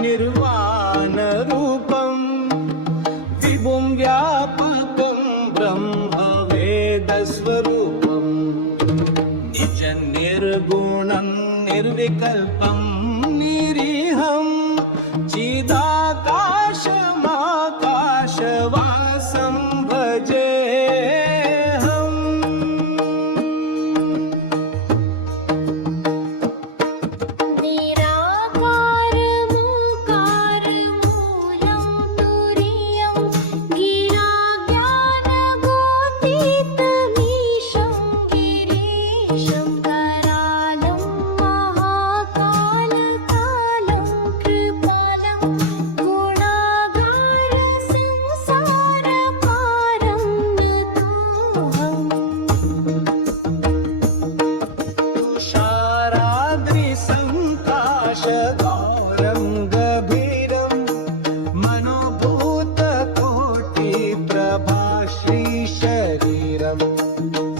निर्वाणरूपं विभुं व्यापकं ब्रह्मवेदस्वरूपं निजनिर्गुणं निर्विकल्पं निरीहं चिदाकाशमाकाशवासं भजेऽहम्। निराकारमूकारमूलं तुरीयं गिराज्ञानगोतीतमीशं गिरीशं करालं महाकालकालं कृपालं गुणागारसंसारकारं नतोऽहम्। तुषाराद्रिसङ्काशगौरं गभीरं मनोभूतकोटिप्रभाश्रीशरीरं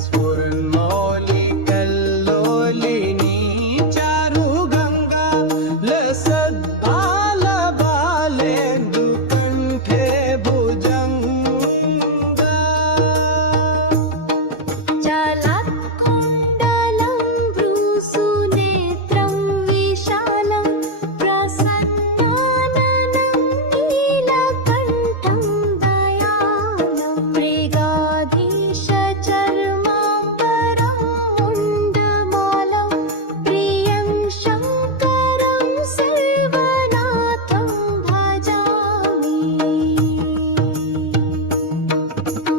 स्फुरन्मौलिकल्लोलिनी चारुगङ्गा लसद्बालबालेन्दुकण्ठे भुजङ्गा। जलत्कुण्डलं भ्रूसुनेत्रं विशालं प्रसन्नाननं नीलकण्ठं दयालं मृगाधीशचर्माम्बरं मुण्डमालं प्रियं शङ्करं सर्वनाथं भजामि।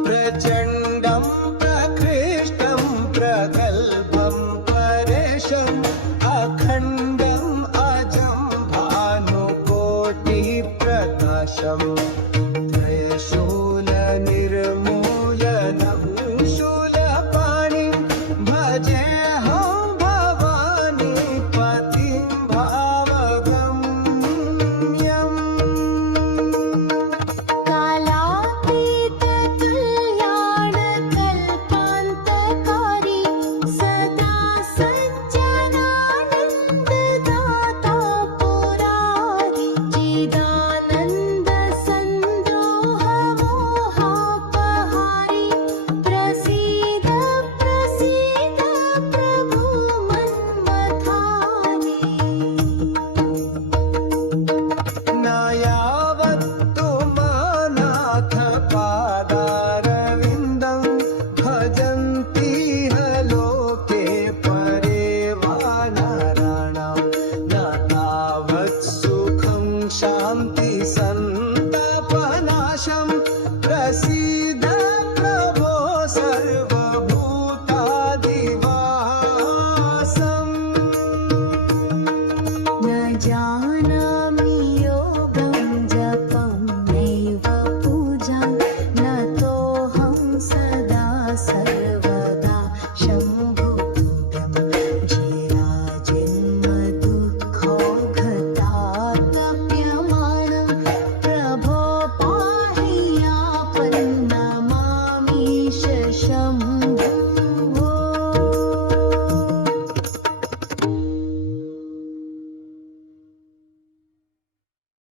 प्रचण्डं प्रकृष्टं प्रगल्भं परेशम् अखण्डम् अजं भानुकोटिप्रकाशम्